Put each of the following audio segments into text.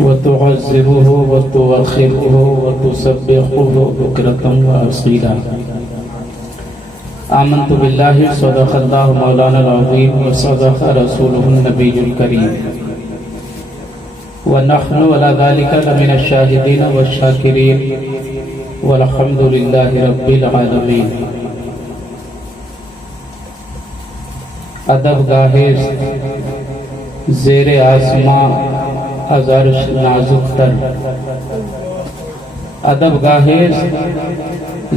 وتعذبه وتوخره وتسبحه بكرة وأصيلا. آمنت بالله صدق الله مولانا العظيم وصدق رسوله النبي الكريم ونحن على ذلك لمن الشاهدين والشاكرين والحمد لله رب العالمين. ادب گاہے زیر آسماں از عرش نازک تر، ادب گاہے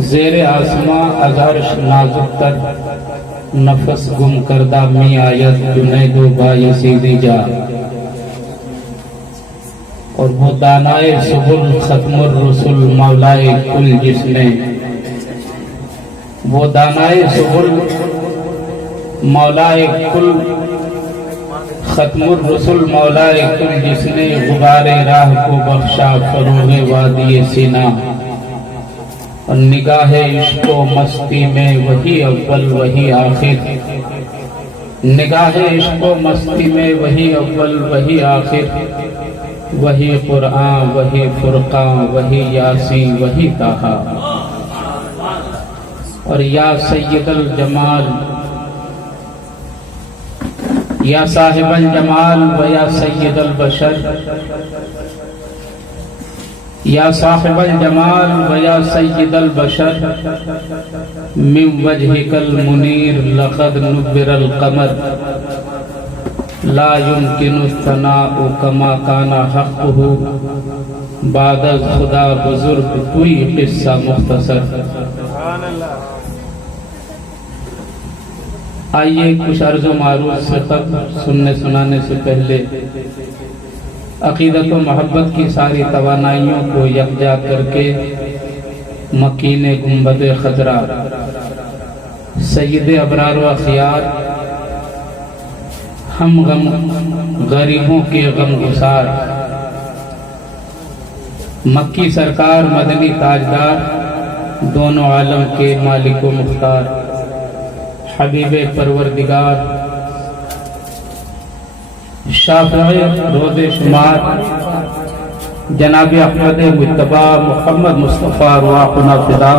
زیر آسماں از عرش نازک تر، نفس گم کردہ می آیت جنید و بایزید جا. اور وہ دانائے سبل ختم الرسل مولائے کل جس نے، وہ دانائے سبل مولائے کل ختم الرسل مولائے کل جس نے غبار راہ کو بخشا فروغ وادی سینا. اور نگاہ عشق و مستی میں وہی اول وہی آخر، نگاہ عشق و مستی میں وہی اول وہی آخر، وہی قرآن وہی فرقان وہی یاسین وہی طٰہٰ. اور یا سید الجمال یا صاحب الجمال و یا سید البشر، یا صاحب الجمال و یا سید البشر، من وجهک المنیر لقد نبر القمر، لا يمكن الثناء كما كان حقه، بعد از خدا بزرگ کوئی قصہ مختصر. آئیے کچھ عرض و معروض سے قبل سننے سنانے سے پہلے عقیدت و محبت کی ساری توانائیوں کو یکجا کر کے مکین گنبد خضرا سید ابرار و اخیار ہم غم غریبوں کے غم گسار مکی سرکار مدنی تاجدار دونوں عالم کے مالک و مختار حبیب پروردگار شافع روز شمار جناب احمد مجتبی محمد مصطفیٰ ارواحنا فدا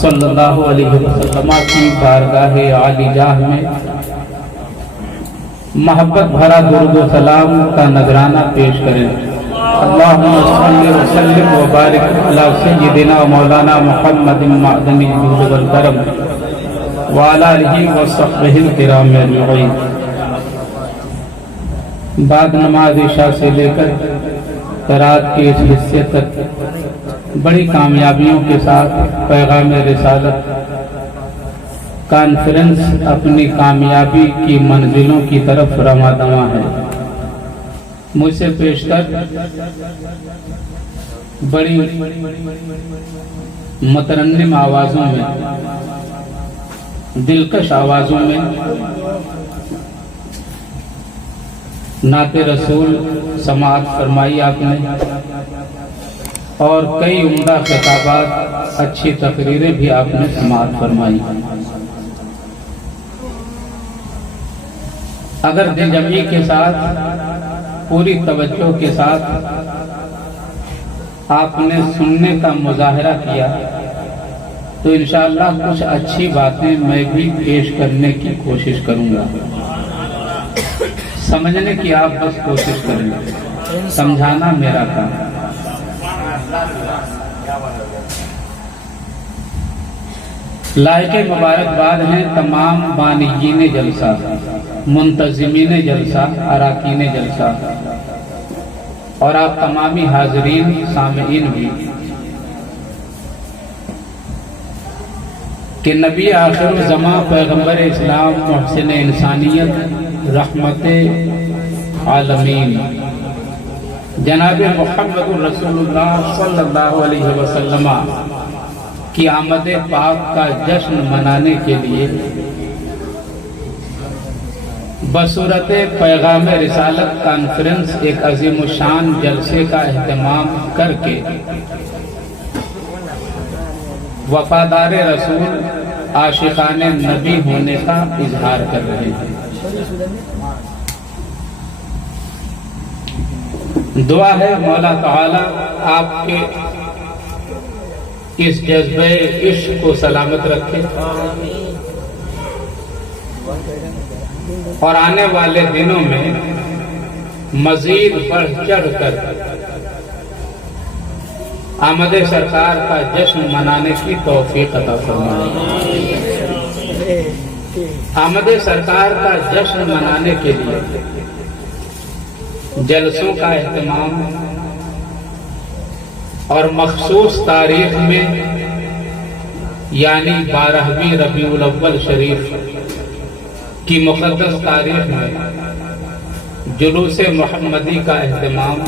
صلی اللہ علیہ وسلم کی بارگاہ عالی جاہ میں محبت بھرا درود و سلام کا نذرانہ پیش کریں. اللہم صلی وسلم وبارک علی سیدنا مولانا محمد معدن الجود والکرم وعلی آلہ وصحبہ الکرام اجمعین. بعد نماز عشاء سے لے کر رات کے اس حصے تک بڑی کامیابیوں کے ساتھ پیغام رسالت کانفرنس اپنی کامیابی کی منزلوں کی طرف رواں دواں ہے. مجھ سے پیشتر بڑی مترنم آوازوں میں دلکش آوازوں میں نعت رسول سماعت فرمائی آپ نے، اور کئی عمدہ خطابات اچھی تقریریں بھی آپ نے سماعت فرمائی. اگر دل جمعی کے ساتھ پوری توجہ کے ساتھ آپ نے سننے کا مظاہرہ کیا تو انشاءاللہ کچھ اچھی باتیں میں بھی پیش کرنے کی کوشش کروں گا. سمجھنے کی آپ بس کوشش کریں، سمجھانا میرا کام. لائق مبارکباد ہیں تمام بانیین جلسہ، منتظمین جلسہ، اراکین جلسہ، اور آپ تمامی حاضرین سامعین بھی کہ نبی آخر زمان پیغمبر اسلام محسن انسانیت رحمت عالمین جناب محمد رسول اللہ صلی اللہ علیہ وسلم کی آمد پاک کا جشن منانے کے لیے بصورت پیغام رسالت کانفرنس ایک عظیم الشان جلسے کا اہتمام کر کے وفادار رسول عاشقان نبی ہونے کا اظہار کر رہے ہیں. دعا ہے مولا تعالی آپ کے اس جذبہ عشق کو سلامت رکھے اور آنے والے دنوں میں مزید بڑھ چڑھ کر آمد سرکار کا جشن منانے کی توفیق عطا فرمائے۔ آمد سرکار کا جشن منانے کے لیے جلسوں کا اہتمام اور مخصوص تاریخ میں یعنی 12ویں ربیع الاول شریف کی مقدس تاریخ میں جلوس محمدی کا اہتمام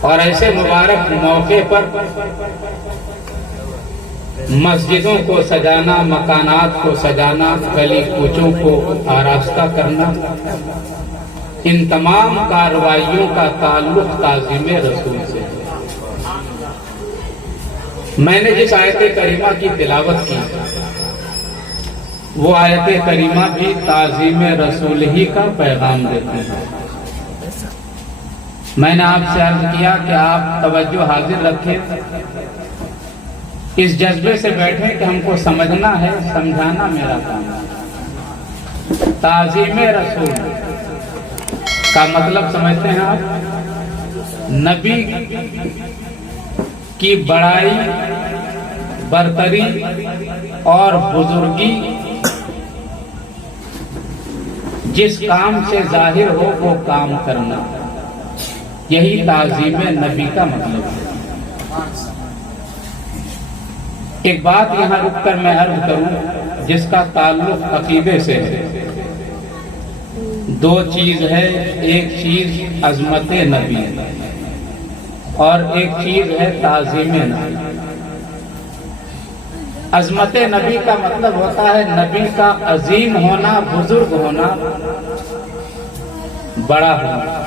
اور ایسے مبارک موقع پر مسجدوں کو سجانا، مکانات کو سجانا، گلی کوچوں کو آراستہ کرنا، ان تمام کارروائیوں کا تعلق تعظیم رسول سے۔ میں نے جس آیت کریمہ کی تلاوت کی وہ آیت کریمہ بھی تعظیم رسول ہی کا پیغام دیتی ہے۔ میں نے آپ سے عرض کیا کہ آپ توجہ حاضر رکھیں، اس جذبے سے بیٹھیں کہ ہم کو سمجھنا ہے، سمجھانا میرا کام ہے۔ تعظیم رسول کا مطلب سمجھتے ہیں آپ؟ نبی کی بڑائی، برتری اور بزرگی جس کام سے ظاہر ہو وہ کام کرنا، یہی تعظیم نبی کا مطلب ہے۔ ایک بات یہاں رک کر میں عرض کروں جس کا تعلق عقیدے سے ہے۔ دو چیز ہے، ایک چیز عظمت نبی اور ایک چیز ہے تعظیم نبی۔ عظمت نبی کا مطلب ہوتا ہے نبی کا عظیم ہونا، بزرگ ہونا، بڑا ہونا،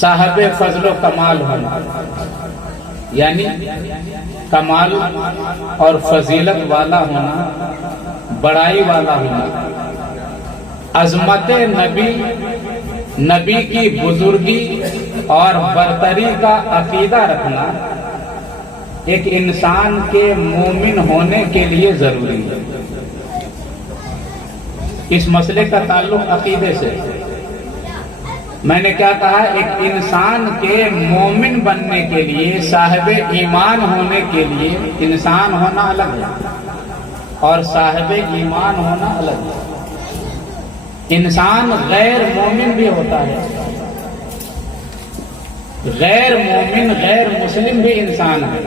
صاحب فضل و کمال ہونا، یعنی کمال اور فضیلت والا ہونا، بڑائی والا ہونا۔ عظمت نبی، نبی کی بزرگی اور برتری کا عقیدہ رکھنا ایک انسان کے مومن ہونے کے لیے ضروری ہے۔ اس مسئلے کا تعلق عقیدے سے۔ میں نے کیا کہا؟ ایک انسان کے مومن بننے کے لیے، صاحب ایمان ہونے کے لیے انسان ہونا الگ ہے اور صاحب ایمان ہونا الگ ہے۔ انسان غیر مومن بھی ہوتا ہے، غیر مومن، غیر مسلم بھی انسان ہے۔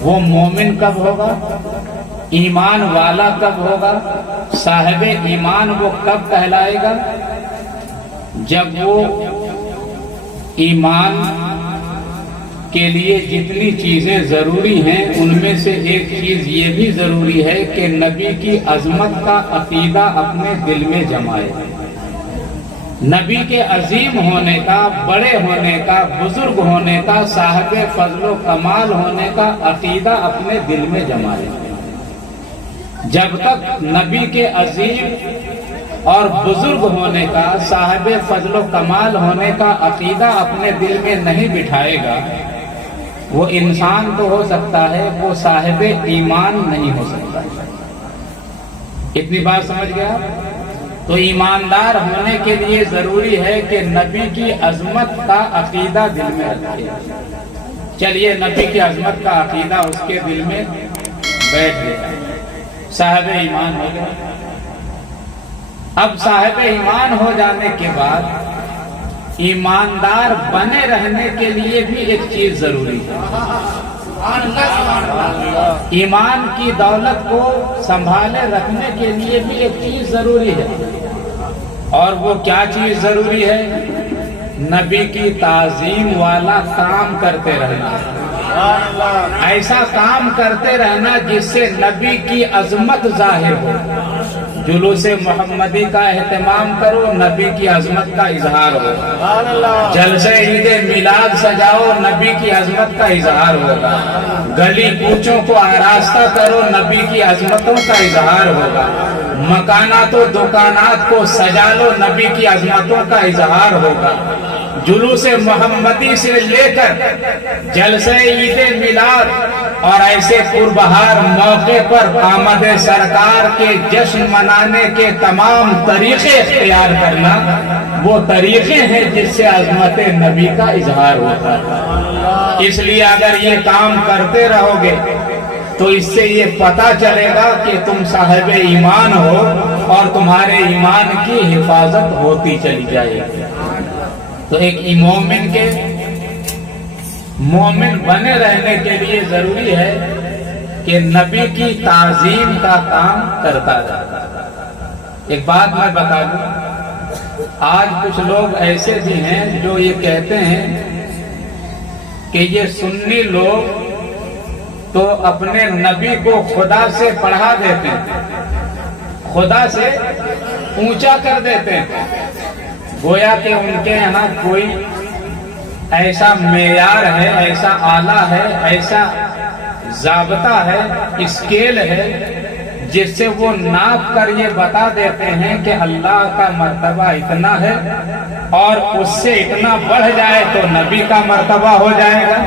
وہ مومن کب ہوگا؟ ایمان والا کب ہوگا؟ صاحب ایمان وہ کب کہلائے گا؟ جب وہ ایمان کے لیے جتنی چیزیں ضروری ہیں ان میں سے ایک چیز یہ بھی ضروری ہے کہ نبی کی عظمت کا عقیدہ اپنے دل میں جمائے۔ نبی کے عظیم ہونے کا، بڑے ہونے کا، بزرگ ہونے کا، صاحب فضل و کمال ہونے کا عقیدہ اپنے دل میں جمائے۔ جب تک نبی کے عظیم اور بزرگ ہونے کا، صاحب فضل و کمال ہونے کا عقیدہ اپنے دل میں نہیں بٹھائے گا، وہ انسان تو ہو سکتا ہے، وہ صاحب ایمان نہیں ہو سکتا۔ اتنی بات سمجھ گیا؟ تو ایماندار ہونے کے لیے ضروری ہے کہ نبی کی عظمت کا عقیدہ دل میں رکھے۔ چلیے نبی کی عظمت کا عقیدہ اس کے دل میں بیٹھ گیا، صاحب ایمان ہو گیا۔ اب صاحب ایمان ہو جانے کے بعد ایماندار بنے رہنے کے لیے بھی ایک چیز ضروری ہے۔ ایمان کی دولت کو سنبھالے رکھنے کے لیے بھی ایک چیز ضروری ہے، اور وہ کیا چیز ضروری ہے؟ نبی کی تعظیم والا کام کرتے رہنا۔ ایسا کام کرتے رہنا جس سے نبی کی عظمت ظاہر ہو. جلوس محمدی کا اہتمام کرو، نبی کی عظمت کا اظہار ہو. جلسے عید میلاد سجاؤ، نبی کی عظمت کا اظہار ہوگا. گلی کوچوں کو آراستہ کرو، نبی کی عظمتوں کا اظہار ہوگا. مکانات و دکانات کو سجا لو، نبی کی عظمتوں کا اظہار ہوگا. جلوس محمدی سے لے کر جلسے عید میلاد اور ایسے پربہار موقع پر آمد سرکار کے جشن منانے کے تمام طریقے اختیار کرنا وہ طریقے ہیں جس سے عظمت نبی کا اظہار ہوتا ہے. اس لیے اگر یہ کام کرتے رہو گے تو اس سے یہ پتہ چلے گا کہ تم صاحب ایمان ہو اور تمہارے ایمان کی حفاظت ہوتی چلی جائے گی. تو ایک مومن کے مومن بنے رہنے کے لیے ضروری ہے کہ نبی کی تعظیم کا کام کرتا رہے. ایک بات میں بتا دوں، آج کچھ لوگ ایسے بھی ہیں جو یہ کہتے ہیں کہ یہ سنی لوگ تو اپنے نبی کو خدا سے پڑھا دیتے ہیں، خدا سے اونچا کر دیتے ہیں، گویا کہ ان کے یہاں کوئی ایسا معیار ہے، ایسا آلہ ہے، ایسا ضابطہ ہے، اسکیل ہے جس سے وہ ناپ کر یہ بتا دیتے ہیں کہ اللہ کا مرتبہ اتنا ہے اور اس سے اتنا بڑھ جائے تو نبی کا مرتبہ ہو جائے گا.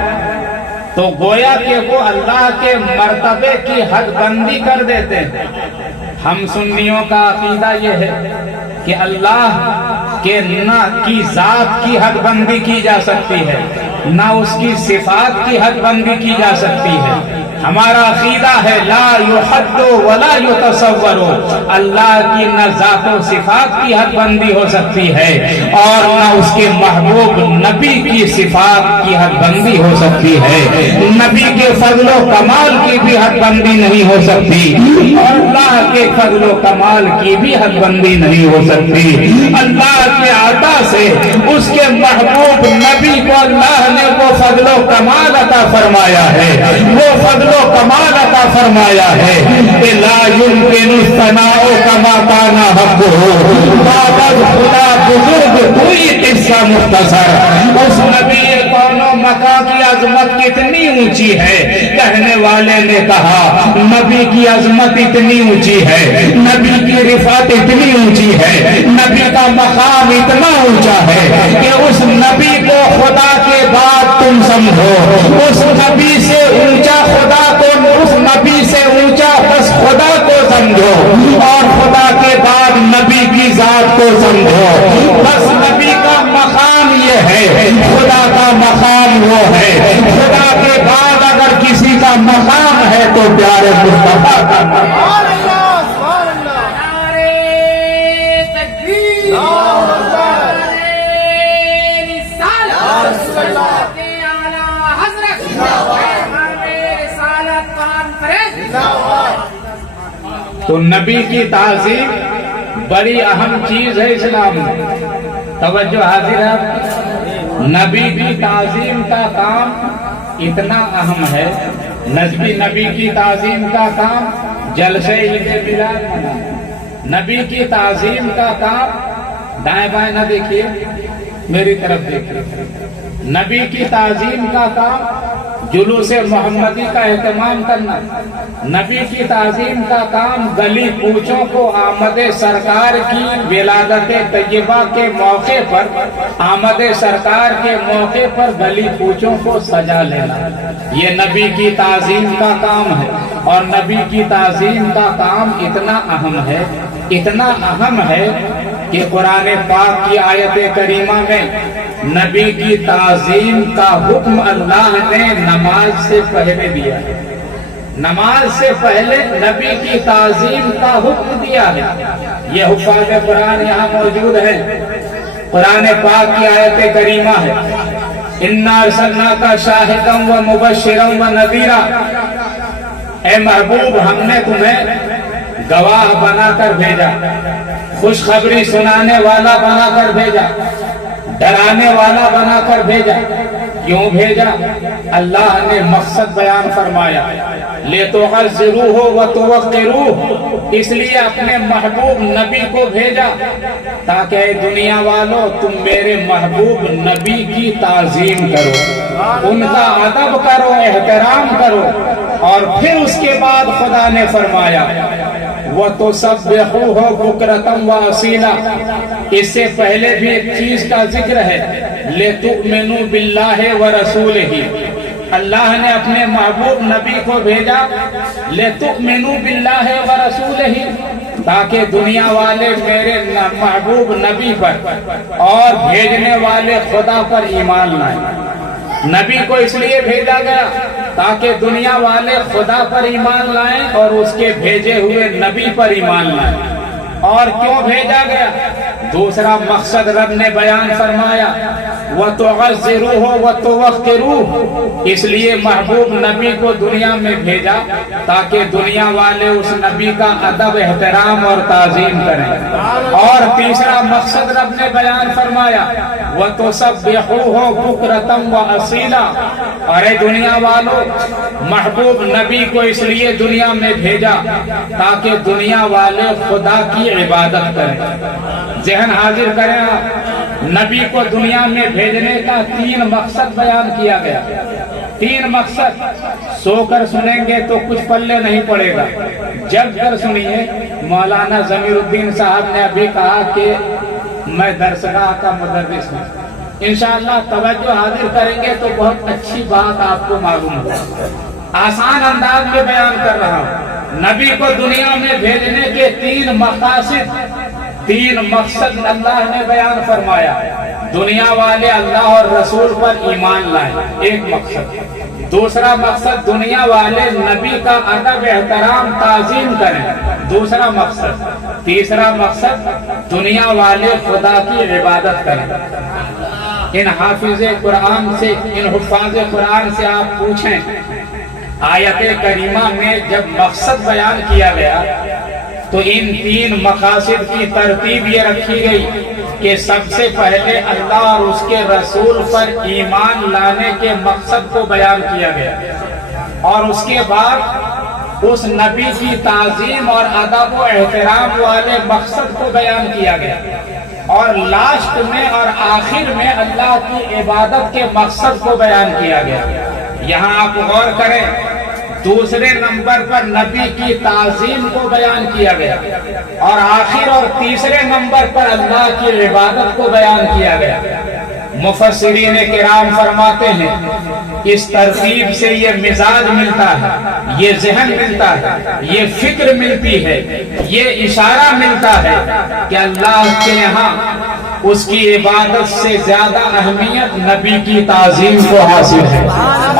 تو گویا کہ وہ اللہ کے مرتبے کی حد بندی کر دیتے ہیں. ہم سنیوں کا عقیدہ یہ ہے کہ اللہ کے نہ کی ذات کی حد بندی کی جا سکتی ہے، نہ اس کی صفات کی حد بندی کی جا سکتی ہے. ہمارا عقیدہ ہے لا یحد ولا یتصور، اللہ کی نہ ذات و صفات کی حد بندی ہو سکتی ہے اور نہ اس کے محبوب نبی کی صفات کی حد بندی ہو سکتی ہے. نبی کے فضل و کمال کی بھی حد بندی نہیں ہو سکتی اور اللہ کے فضل و کمال کی بھی حد بندی نہیں ہو سکتی. اللہ کے عطا سے اس کے محبوب نبی کو اللہ نے وہ فضل و کمال عطا فرمایا ہے، وہ فضل و کمال عطا فرمایا ہے کہ لا يمكن الثناء كما كان حقه. بابد خدا بزرگ کوئی قصہ مختصر. اس نبی کون و مکان کی عظمت کتنی اونچی ہے، کہنے والے نے کہا نبی کی عظمت اتنی اونچی ہے، نبی کی رفعت اتنی اونچی ہے، نبی کا مقام اتنا اونچا ہے کہ اس نبی کو خدا کے بعد تم سمجھو، اس نبی سے اونچا خدا کو، اس نبی سے اونچا بس خدا کو سمجھو اور خدا کے بعد نبی کی ذات کو سمجھو. بس نبی کا مقام یہ ہے، خدا کا مقام وہ ہے. خدا کے بعد اگر کسی کا مقام ہے تو پیارے مصطفیٰ کا مقام. تو نبی کی تعظیم بڑی اہم چیز ہے اسلام میں. توجہ حاضر ہے. نبی کی تعظیم کا کام اتنا اہم ہے، نبی کی تعظیم کا کام جلسے عید میلاد منانا. نبی کی تعظیم کا کام دائیں بائیں نہ دیکھیے، میری طرف دیکھیے. نبی کی تعظیم کا کام جلوس محمدی کا اہتمام کرنا. نبی کی تعظیم کا کام گلی کوچوں کو آمد سرکار کی ولادت طیبہ کے موقع پر، آمد سرکار کے موقع پر گلی کوچوں کو سجا لینا، یہ نبی کی تعظیم کا کام ہے. اور نبی کی تعظیم کا کام اتنا اہم ہے، اتنا اہم ہے کہ قرآن پاک کی آیت کریمہ میں نبی کی تعظیم کا حکم اللہ نے نماز سے پہلے دیا ہے. نماز سے پہلے نبی کی تعظیم کا حکم دیا ہے. یہ حفاظ قرآن یہاں موجود ہے. قرآن پاک کی آیت کریمہ ہے اِنَّا أَرْسَلْنَاكَ شَاهِدًا وَمُبَشِّرًا وَنَذِيرًا. اے محبوب، ہم نے تمہیں گواہ بنا کر بھیجا، خوشخبری سنانے والا بنا کر بھیجا، ڈرانے والا بنا کر بھیجا. کیوں بھیجا؟ اللہ نے مقصد بیان فرمایا، لِتُعَزِّرُوهُ وَتُوَقِّرُوهُ، اس لیے اپنے محبوب نبی کو بھیجا تاکہ اے دنیا والوں تم میرے محبوب نبی کی تعظیم کرو، ان کا ادب کرو، احترام کرو۔ اور پھر اس کے بعد خدا نے فرمایا وَتُسَبِّحُوهُ بُكْرَةً وَأَصِيلًا، اس سے پہلے بھی ایک چیز کا ذکر ہے، لِتُؤْمِنُوا بِاللَّهِ وَرَسُولِهِ، اللہ نے اپنے محبوب نبی کو بھیجا لِتُؤْمِنُوا بِاللَّهِ وَرَسُولِهِ، تاکہ دنیا والے میرے محبوب نبی پر اور بھیجنے والے خدا پر ایمان لائیں۔ نبی کو اس لیے بھیجا گیا تاکہ دنیا والے خدا پر ایمان لائیں اور اس کے بھیجے ہوئے نبی پر ایمان لائیں۔ اور کیوں بھیجا گیا؟ دوسرا مقصد رب نے بیان فرمایا وَتُعَزِّرُوهُ وَتُوَقِّرُوهُ، اس لیے محبوب نبی کو دنیا میں بھیجا تاکہ دنیا والے اس نبی کا ادب، احترام اور تعظیم کریں۔ اور تیسرا مقصد رب نے بیان فرمایا وَتُسَبِّحُوهُ بُكْرَةً وَأَصِيلًا، اور اے دنیا والوں محبوب نبی کو اس لیے دنیا میں بھیجا تاکہ دنیا والے خدا کی عبادت کریں۔ ذہن حاضر کریں، نبی کو دنیا میں بھیجنے کا 3 مقصد بیان کیا گیا۔ 3 مقصد سو کر سنیں گے تو کچھ پلے نہیں پڑے گا، جب کر سنیے۔ مولانا ضمیر الدین صاحب نے ابھی کہا کہ میں درسگاہ کا مدرس ہوں، انشاءاللہ توجہ حاضر کریں گے تو بہت اچھی بات آپ کو معلوم ہوگا۔ آسان انداز میں بیان کر رہا ہوں، نبی کو دنیا میں بھیجنے کے 3 مقاصد، 3 مقصد اللہ نے بیان فرمایا۔ دنیا والے اللہ اور رسول پر ایمان لائیں، ایک مقصد۔ دوسرا مقصد دنیا والے نبی کا ادب، احترام، تعظیم کریں، دوسرا مقصد۔ تیسرا مقصد دنیا والے خدا کی عبادت کریں۔ ان حافظ قرآن سے، ان حفاظ قرآن سے آپ پوچھیں، آیت کریمہ میں جب مقصد بیان کیا گیا تو ان 3 مقاصد کی ترتیب یہ رکھی گئی کہ سب سے پہلے اللہ اور اس کے رسول پر ایمان لانے کے مقصد کو بیان کیا گیا، اور اس کے بعد اس نبی کی تعظیم اور ادب و احترام والے مقصد کو بیان کیا گیا، اور لاسٹ میں اور آخر میں اللہ کی عبادت کے مقصد کو بیان کیا گیا۔ یہاں آپ غور کریں، دوسرے نمبر پر نبی کی تعظیم کو بیان کیا گیا، اور آخر اور تیسرے نمبر پر اللہ کی عبادت کو بیان کیا گیا۔ مفسرین کرام فرماتے ہیں اس ترتیب سے یہ مزاج ملتا ہے، یہ ذہن ملتا ہے، یہ فکر ملتی ہے، یہ اشارہ ملتا ہے کہ اللہ کے یہاں اس کی عبادت سے زیادہ اہمیت نبی کی تعظیم کو حاصل ہے،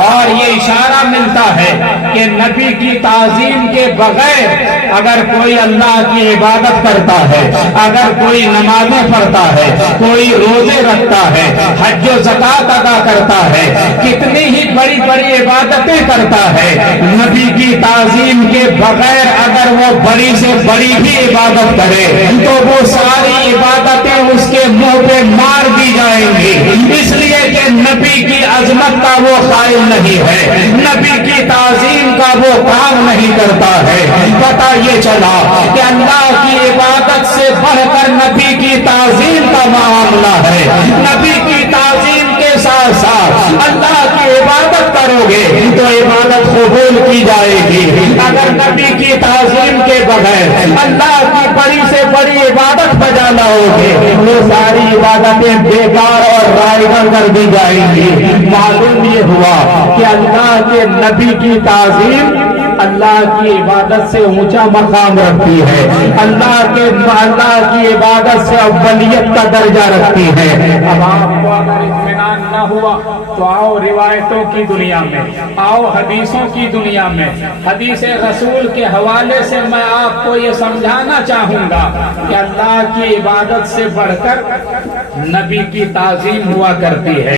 اور یہ اشارہ ملتا ہے کہ نبی کی تعظیم کے بغیر اگر کوئی اللہ کی عبادت کرتا ہے، اگر کوئی نمازیں پڑھتا ہے، کوئی روزے رکھتا ہے، حج و زکات ادا کرتا ہے، کتنی ہی بڑی بڑی عبادتیں کرتا ہے، نبی کی تعظیم کے بغیر اگر وہ بڑی سے بڑی بھی عبادت کرے تو وہ ساری عبادتیں اس کے منہ پہ مار دی جائیں گی، اس لیے کہ نبی کی عظمت کا وہ قائل نہیں ہے، نبی کی تعظیم کا وہ کام نہیں کرتا ہے۔ پتہ یہ چلا کہ اللہ کی عبادت سے بڑھ کر نبی کی تعظیم کا معاملہ ہے۔ نبی کی تعظیم کے ساتھ ساتھ اللہ کی عبادت کرو گے تو عبادت قبول کی جائے گی، اگر نبی کی تعظیم کے بغیر اللہ کی بڑی سے بڑی عبادت بجا لاؤ گے وہ ساری عبادتیں بیکار اور رائگاں کر دی جائیں گی۔ معلوم یہ ہوا کہ اللہ کے نبی کی تعظیم اللہ کی عبادت سے اونچا مقام رکھتی ہے، اللہ کی عبادت سے اولیت کا درجہ رکھتی ہے۔ اب آپ کو اگر اطمینان نہ ہوا تو آؤ روایتوں کی دنیا میں، آؤ حدیثوں کی دنیا میں، حدیث رسول کے حوالے سے میں آپ کو یہ سمجھانا چاہوں گا کہ اللہ کی عبادت سے بڑھ کر نبی کی تعظیم ہوا کرتی ہے۔